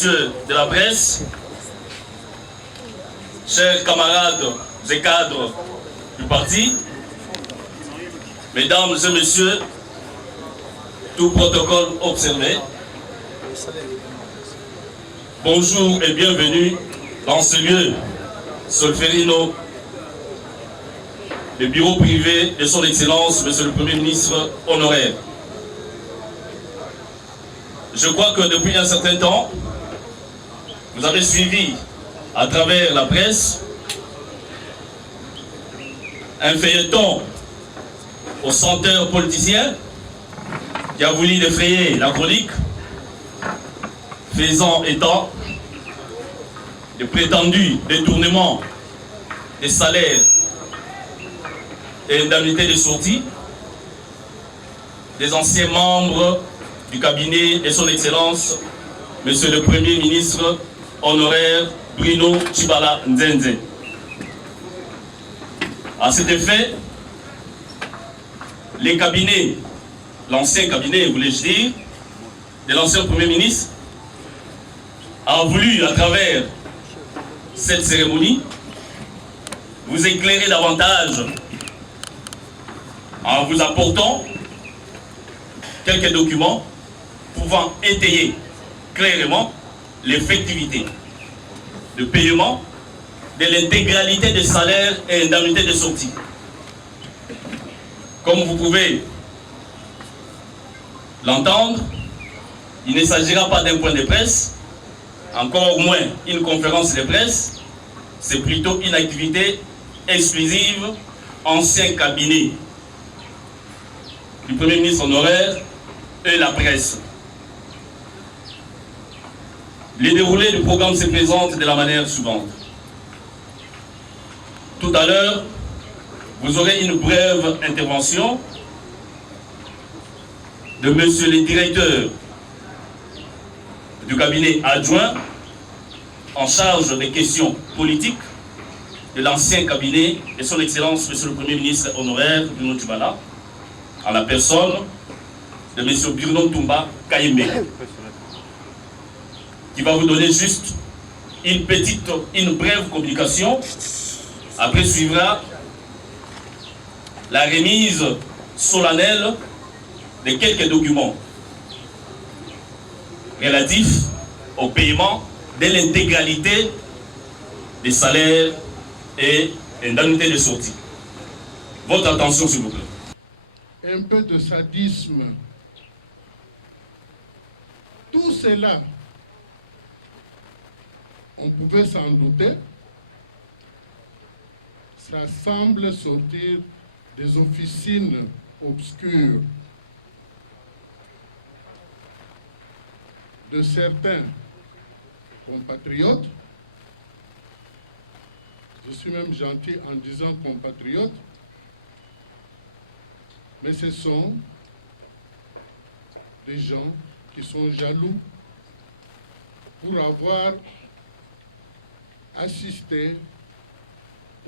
Monsieur de la presse, chers camarades et cadres du parti, mesdames et messieurs, tout protocole observé, bonjour et bienvenue dans ce lieu, Solferino, le bureau privé de son Excellence, Monsieur le Premier ministre honoraire. Je crois que depuis un certain temps, vous avez suivi à travers la presse un feuilleton au senteur politicien qui a voulu défrayer la chronique, faisant état de prétendus détournements des salaires et indemnités de sortie des anciens membres du cabinet de son Excellence, Monsieur le Premier ministre honoraire Bruno Tshibala Nzenze. À cet effet, les cabinets, l'ancien cabinet, voulais-je dire, de l'ancien Premier ministre, a voulu, à travers cette cérémonie, vous éclairer davantage en vous apportant quelques documents pouvant étayer clairement l'effectivité de paiement de l'intégralité des salaires et indemnités de sortie. Comme vous pouvez l'entendre, il ne s'agira pas d'un point de presse, encore moins une conférence de presse, c'est plutôt une activité exclusive, ancien cabinet du Premier ministre honoraire et la presse. Le déroulé du programme se présente de la manière suivante. Tout à l'heure, vous aurez une brève intervention de monsieur le directeur du cabinet adjoint en charge des questions politiques de l'ancien cabinet de son Excellence, monsieur le Premier ministre honoraire Bruno Tshibala, en la personne de monsieur Bruno Tumba Kayembe, qui va vous donner juste une brève communication. Après suivra la remise solennelle de quelques documents relatifs au paiement de l'intégralité des salaires et indemnités de sortie. Votre attention, s'il vous plaît. Un peu de sadisme. Tout cela, on pouvait s'en douter, ça semble sortir des officines obscures de certains compatriotes. Je suis même gentil en disant compatriotes, mais ce sont des gens qui sont jaloux pour avoir assisté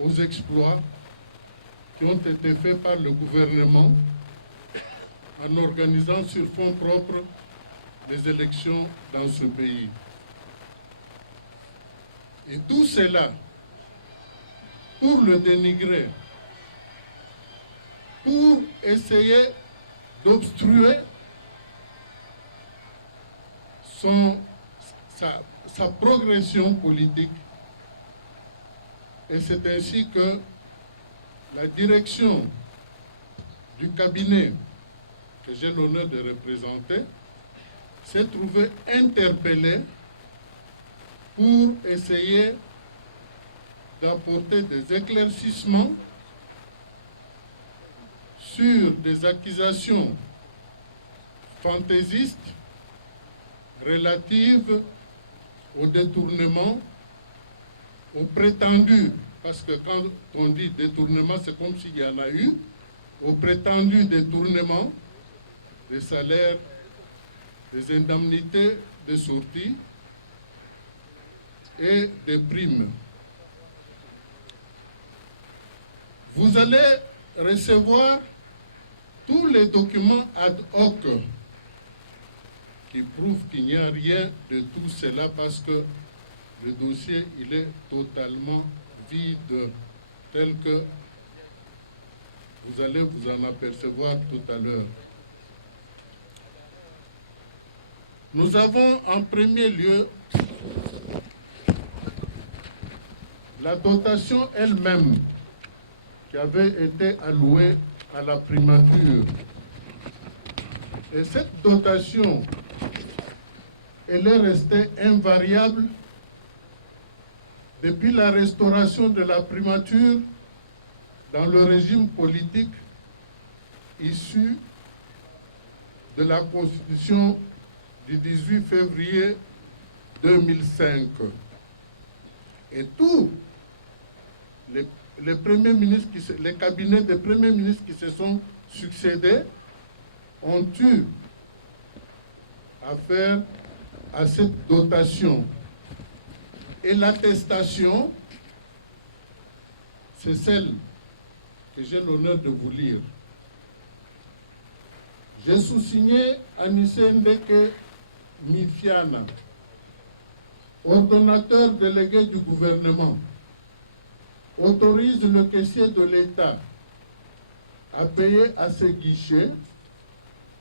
aux exploits qui ont été faits par le gouvernement en organisant sur fonds propres les élections dans ce pays. Et tout cela pour le dénigrer, pour essayer d'obstruer sa progression politique. Et c'est ainsi que la direction du cabinet que j'ai l'honneur de représenter s'est trouvée interpellée pour essayer d'apporter des éclaircissements sur des accusations fantaisistes relatives au détournement, au prétendu, parce que quand on dit détournement, c'est comme s'il y en a eu, au prétendu détournement des salaires, des indemnités de sortie et des primes. Vous allez recevoir tous les documents ad hoc qui prouve qu'il n'y a rien de tout cela parce que le dossier il est totalement vide, tel que vous allez vous en apercevoir tout à l'heure. Nous avons en premier lieu la dotation elle-même qui avait été allouée à la primature. Et cette dotation, elle est restée invariable depuis la restauration de la primature dans le régime politique issu de la Constitution du 18 février 2005. Et tous les premiers ministres, les cabinets des premiers ministres qui se sont succédés ont eu affaire à cette dotation. Et l'attestation, c'est celle que j'ai l'honneur de vous lire. J'ai sous-signé Anissé Ndeke Mifiana, ordonnateur délégué du gouvernement, autorise le caissier de l'État à payer à ses guichets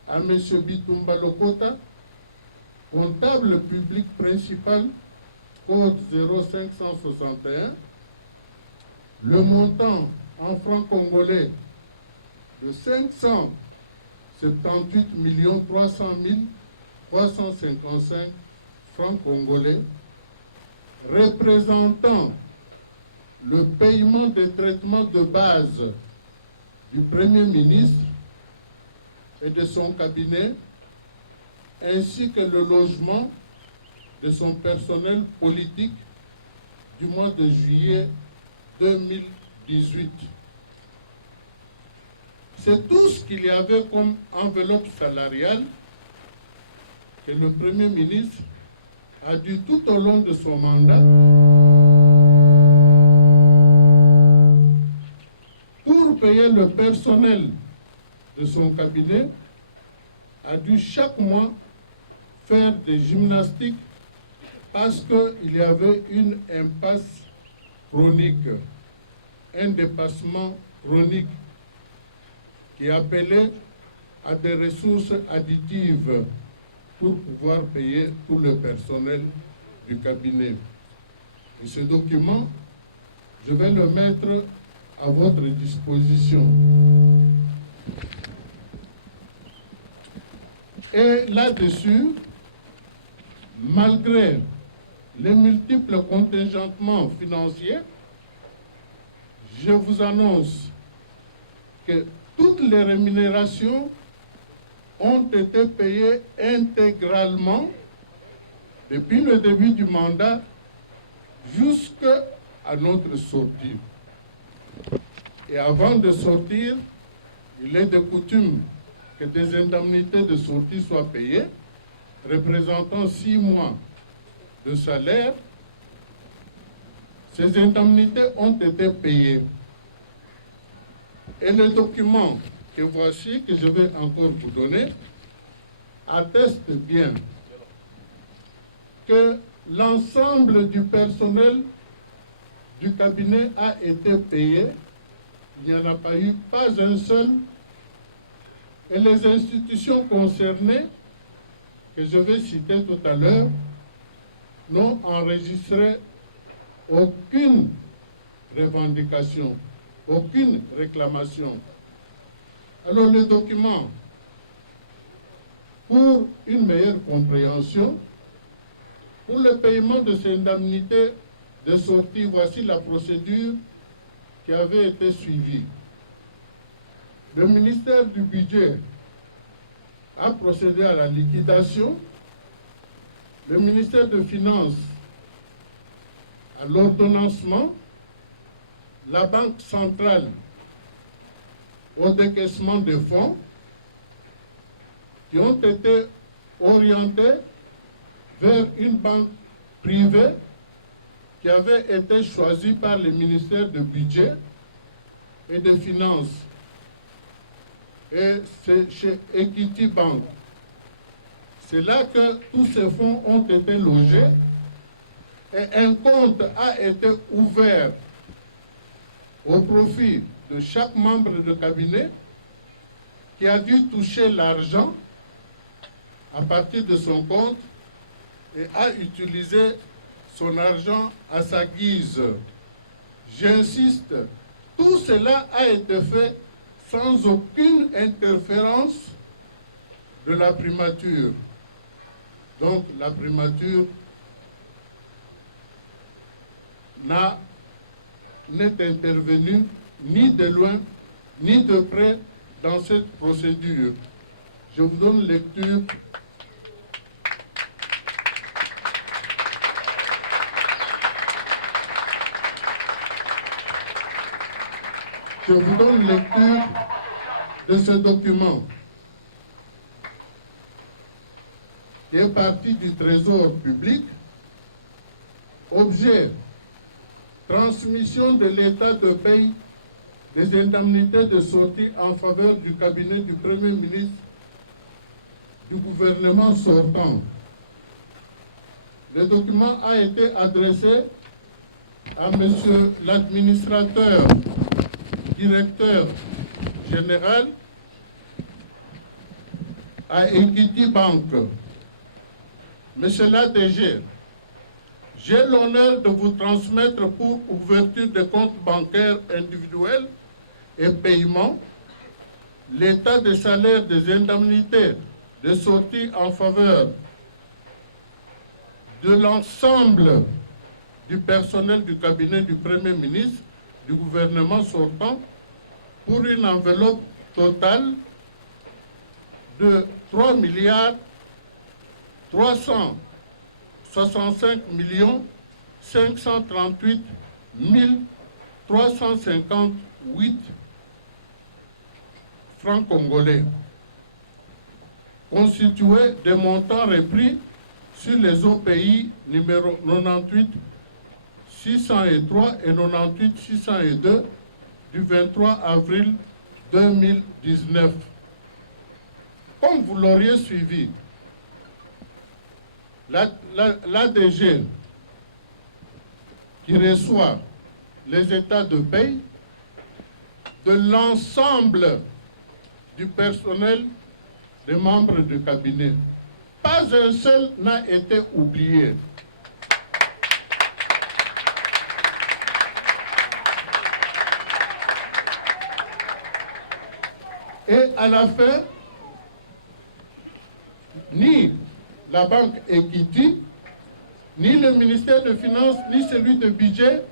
à M. Bitumba Lokota, comptable public principal, code 0561, le montant en francs congolais de 578 300 355 francs congolais, représentant le paiement des traitements de base du Premier ministre et de son cabinet, ainsi que le logement de son personnel politique du mois de juillet 2018. C'est tout ce qu'il y avait comme enveloppe salariale que le Premier ministre a dû tout au long de son mandat pour payer le personnel de son cabinet, a dû chaque mois faire des gymnastiques parce qu'il y avait une impasse chronique, un dépassement chronique qui appelait à des ressources additives pour pouvoir payer tout le personnel du cabinet. Et ce document, je vais le mettre à votre disposition. Et là-dessus, malgré les multiples contingentements financiers, je vous annonce que toutes les rémunérations ont été payées intégralement depuis le début du mandat jusqu'à notre sortie. Et avant de sortir, il est de coutume que des indemnités de sortie soient payées, représentant 6 mois de salaire. Ces indemnités ont été payées. Et le document que voici, que je vais encore vous donner, atteste bien que l'ensemble du personnel du cabinet a été payé. Il n'y en a pas eu pas un seul. Et les institutions concernées, que je vais citer tout à l'heure, n'ont enregistré aucune revendication, aucune réclamation. Alors le document, pour une meilleure compréhension, pour le paiement de ces indemnités de sortie, voici la procédure qui avait été suivie. Le ministère du Budget a procédé à la liquidation, le ministère des Finances à l'ordonnancement, la Banque centrale au décaissement de fonds qui ont été orientés vers une banque privée qui avait été choisie par le ministère du Budget et des Finances. Et c'est chez Equity Bank. C'est là que tous ces fonds ont été logés et un compte a été ouvert au profit de chaque membre de cabinet qui a dû toucher l'argent à partir de son compte et a utilisé son argent à sa guise. J'insiste, tout cela a été fait sans aucune interférence de la primature. Donc la primature n'est intervenue ni de loin ni de près dans cette procédure. Je vous donne lecture. Je vous donne lecture de ce document qui est parti du Trésor public. Objet: transmission de l'état de paye des indemnités de sortie en faveur du cabinet du Premier ministre du gouvernement sortant. Le document a été adressé à Monsieur l'administrateur, directeur général à Equity Bank. Monsieur l'ADG, j'ai l'honneur de vous transmettre pour ouverture de comptes bancaires individuels et paiement l'état des salaires des indemnités de sortie en faveur de l'ensemble du personnel du cabinet du Premier ministre du gouvernement sortant pour une enveloppe totale de 3 365 538 358 francs congolais, constitués des montants repris sur les OPI numéro 98 603 et 98 602 du 23 avril 2019. Comme vous l'auriez suivi, l'ADG qui reçoit les états de paye de l'ensemble du personnel des membres du cabinet. Pas un seul n'a été oublié. Et à la fin, ni la banque Equity, ni le ministère des Finances, ni celui de budget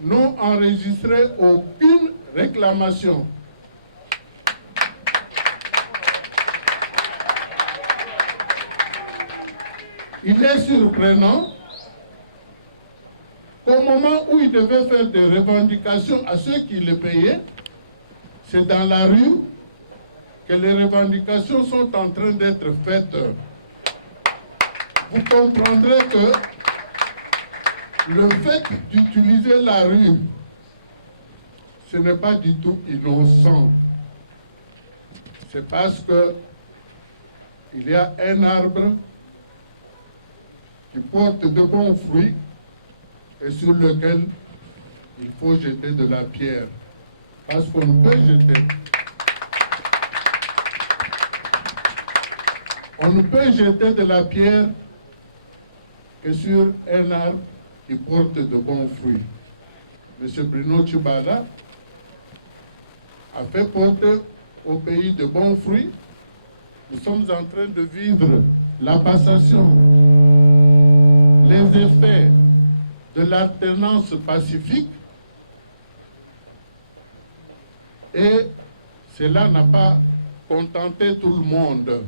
n'ont enregistré aucune réclamation. Il est surprenant qu'au moment où ils devaient faire des revendications à ceux qui les payaient, c'est dans la rue que les revendications sont en train d'être faites. Vous comprendrez que le fait d'utiliser la rue, ce n'est pas du tout innocent. C'est parce que il y a un arbre qui porte de bons fruits et sur lequel il faut jeter de la pierre. Parce qu'on ne peut jeter. On ne peut jeter de la pierre que sur un arbre qui porte de bons fruits. M. Bruno Tshibala a fait porter au pays de bons fruits. Nous sommes en train de vivre la passation, les effets de l'alternance pacifique, et cela n'a pas contenté tout le monde.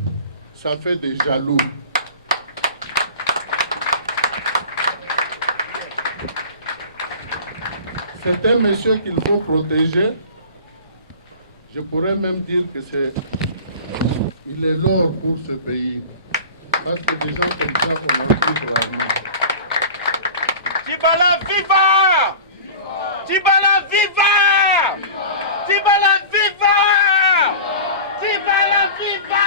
Ça fait des jaloux. C'est un monsieur qu'il faut protéger. Je pourrais même dire que il est l'or pour ce pays. Parce que des gens comme ça, on en vivre la vie. Tshibala viva! Tshibala viva! Tshibala viva! Tshibala viva!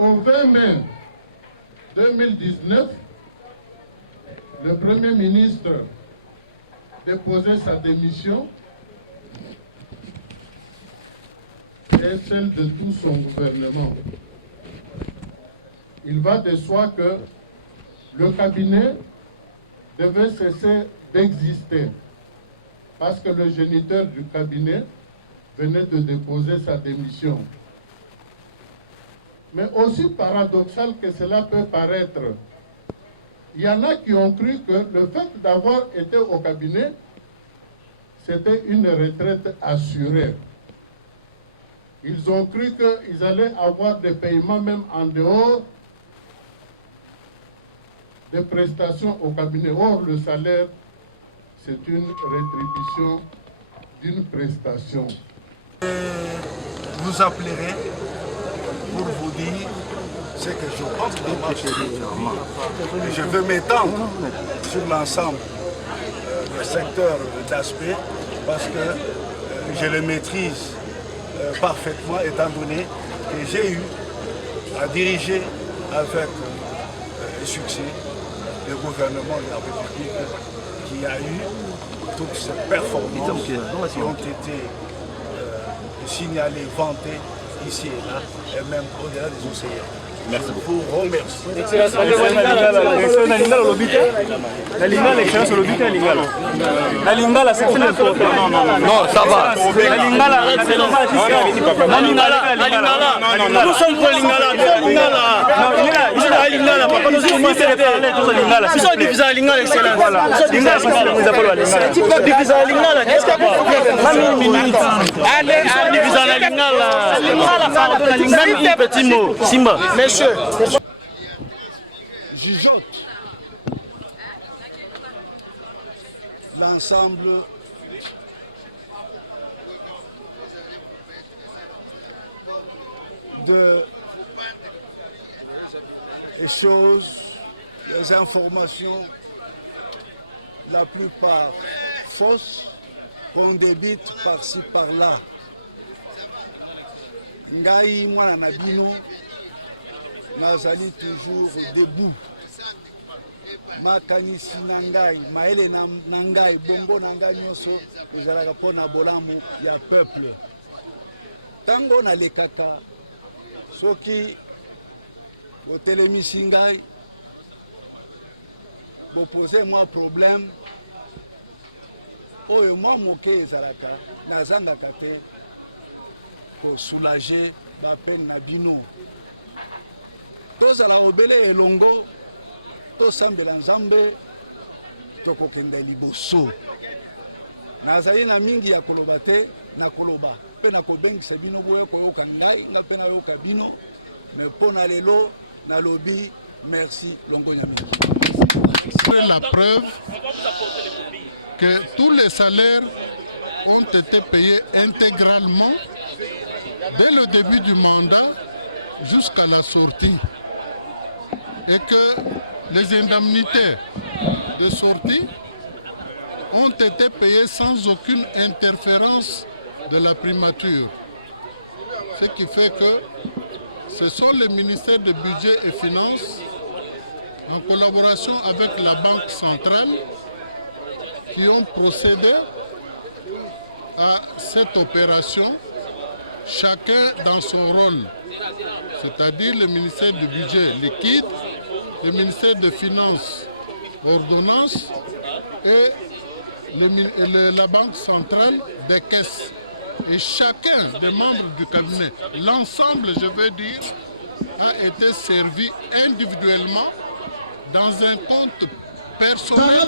au 20 mai 2019, le Premier ministre déposait sa démission et celle de tout son gouvernement. Il va de soi que le cabinet devait cesser d'exister parce que le géniteur du cabinet venait de déposer sa démission. Mais aussi paradoxal que cela peut paraître, il y en a qui ont cru que le fait d'avoir été au cabinet, c'était une retraite assurée. Ils ont cru qu'ils allaient avoir des paiements même en dehors des prestations au cabinet. Or, le salaire, c'est une rétribution d'une prestation. Vous appellerai pour vous dire ce que je pense de ma vie. Et je veux m'étendre sur l'ensemble du secteur d'aspect parce que je le maîtrise parfaitement étant donné que j'ai eu à diriger avec succès le gouvernement de la République qui a eu toutes ces performances qui ont été signalées, vantées ici et là, et même au-delà des océans. Merci beaucoup. Je vous remercie. La lingala, l'excellence sur le but, la lingala. La lingala, c'est très important. Non, ça va. La lingala, la lingala. Nous sommes pour la lingala. La lingala. Non, il est la lingala. Papa, nous sommes divisés la Nous sommes divisés la lingala, excellence. Lingala, c'est ce que nous appelons la lingala. Tu peux diviser la lingala. Qu'est-ce qu'il y a pour minute. Allez, diviser la lingala. La lingala, petit mot. Simba. Messieurs. Jugeote l'ensemble des choses, des informations, la plupart fausses, qu'on débite par-ci par-là. Ngai mwana na bino nazali toujours debout. Makanisi na ngai, maele na ngai, bongo na ngai nyonso ezalaka mpona bolamu ya peuple. Tango nalekaka soki botelemisi ngai bopose mwa problème oyo mwa moke ezalaka nazangaka te kosoulager bapene na bino. Tozala obele elongo tosambela nzambe tokokenda liboso. Nazali na mingi ya koloba te na koloba mpe na kobengisa bino boya koyoka ngai nga mpe nayoka bino me mpo na lelo nalobi merci longo nyame. C'est la preuve que tous les salaires ont été payés intégralement dès le début du mandat jusqu'à la sortie. Et que les indemnités de sortie ont été payées sans aucune interférence de la primature. Ce qui fait que ce sont les ministères de Budget et Finances, en collaboration avec la Banque centrale, qui ont procédé à cette opération, chacun dans son rôle. C'est-à-dire le ministère du Budget liquide, le ministère des Finances ordonnance et la Banque centrale des caisses. Et chacun des membres du cabinet, l'ensemble, je veux dire, a été servi individuellement dans un compte personnel.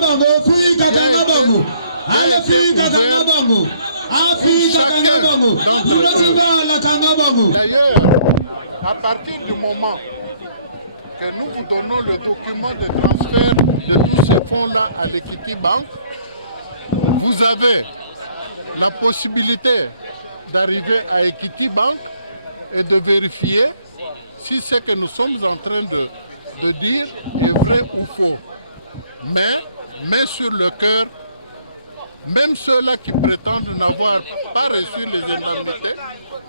D'ailleurs, à partir du moment que nous vous donnons le document de transfert de tous ces fonds-là à l'Equity Bank, vous avez la possibilité d'arriver à Equity Bank et de vérifier si ce que nous sommes en train de dire est vrai ou faux. Mais sur le cœur, Même ceux-là qui prétendent n'avoir pas reçu les indemnités,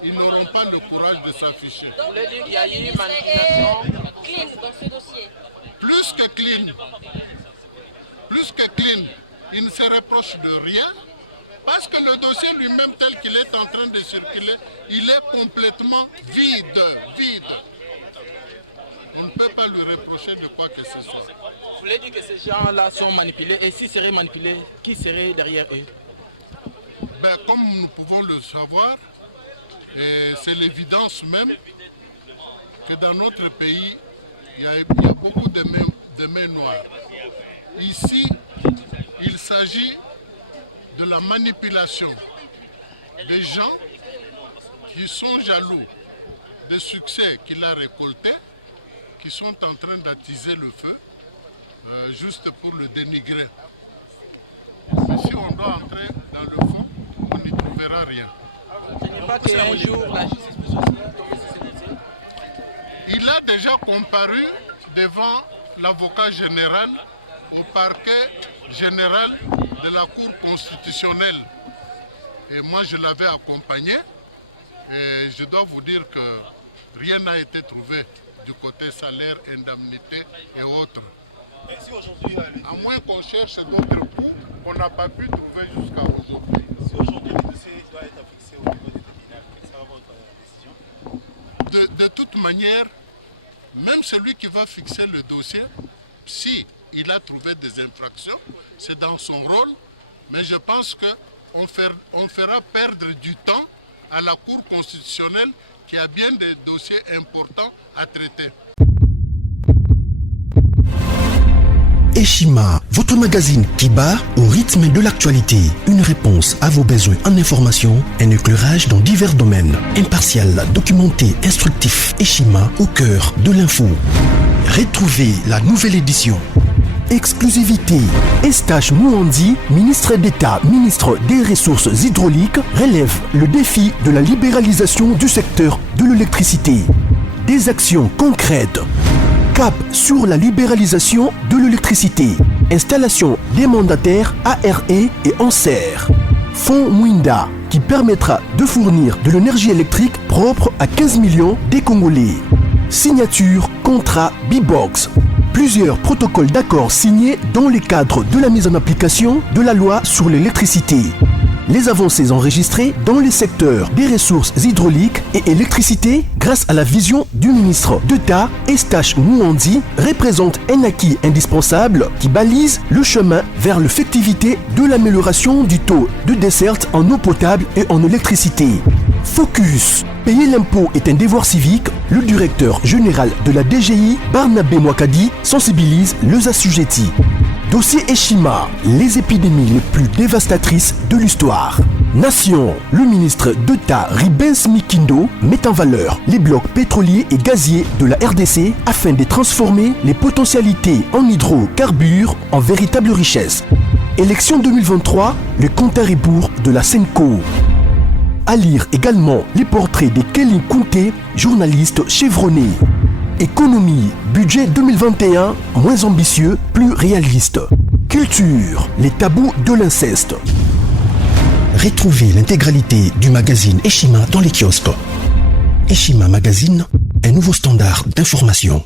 ils n'auront pas le courage de s'afficher. Vous voulez dire qu'il y a eu une manipulation clean dans ce dossier? Plus que clean, il ne se reproche de rien, parce que le dossier lui-même tel qu'il est en train de circuler, il est complètement vide. On ne peut pas lui reprocher de quoi que ce soit. Vous voulez dire que ces gens-là sont manipulés, et s'ils seraient manipulés, qui serait derrière eux? Comme nous pouvons le savoir, c'est l'évidence même que dans notre pays, il y a beaucoup de mains noires. Ici, il s'agit de la manipulation des gens qui sont jaloux des succès qu'il a récoltés, qui sont en train d'attiser le feu, juste pour le dénigrer. Mais si on doit entrer dans le fond, on n'y trouvera rien. Ce n'est pas qu'un jour la justice peut se. Il a déjà comparu devant l'avocat général au parquet général de la Cour constitutionnelle. Et moi, je l'avais accompagné. Et je dois vous dire que rien n'a été trouvé du côté salaire, indemnité et autres. À moins qu'on cherche d'autres coups qu'on n'a pas pu trouver jusqu'à aujourd'hui. Si aujourd'hui le dossier doit être fixé au niveau des tribunaux, quelle sera votre décision? De toute manière, même celui qui va fixer le dossier, si il a trouvé des infractions, c'est dans son rôle, mais je pense qu'on fera perdre du temps à la Cour constitutionnelle qui a bien des dossiers importants à traiter. Eshima, votre magazine qui bat au rythme de l'actualité. Une réponse à vos besoins en information, un éclairage dans divers domaines. Impartial, documenté, instructif. Eshima au cœur de l'info. Retrouvez la nouvelle édition. Exclusivité. Eustache Mouandi, ministre d'État, ministre des Ressources hydrauliques, relève le défi de la libéralisation du secteur de l'électricité. Des actions concrètes. Cap sur la libéralisation de l'électricité. Installation des mandataires ARE et ANSER. Fonds Mwinda qui permettra de fournir de l'énergie électrique propre à 15 millions des Congolais. Signature contrat B-Box. Plusieurs protocoles d'accord signés dans le cadre de la mise en application de la loi sur l'électricité. Les avancées enregistrées dans les secteurs des ressources hydrauliques et électricité grâce à la vision du ministre d'État Eustache Mouandi représentent un acquis indispensable qui balise le chemin vers l'effectivité de l'amélioration du taux de desserte en eau potable et en électricité. Focus. Payer l'impôt est un devoir civique. Le directeur général de la DGI, Barnabé Mwakadi, sensibilise les assujettis. Dossier Eshima, les épidémies les plus dévastatrices de l'histoire. Nation, le ministre d'État Ribens Mikindo met en valeur les blocs pétroliers et gaziers de la RDC afin de transformer les potentialités en hydrocarbures en véritable richesse. Élection 2023, le compte à rebours de la Senco. À lire également les portraits de Kelly Kounté, journaliste chevronné. Économie, budget 2021, moins ambitieux, plus réaliste. Culture, les tabous de l'inceste. Retrouvez l'intégralité du magazine Eshima dans les kiosques. Eshima Magazine, un nouveau standard d'information.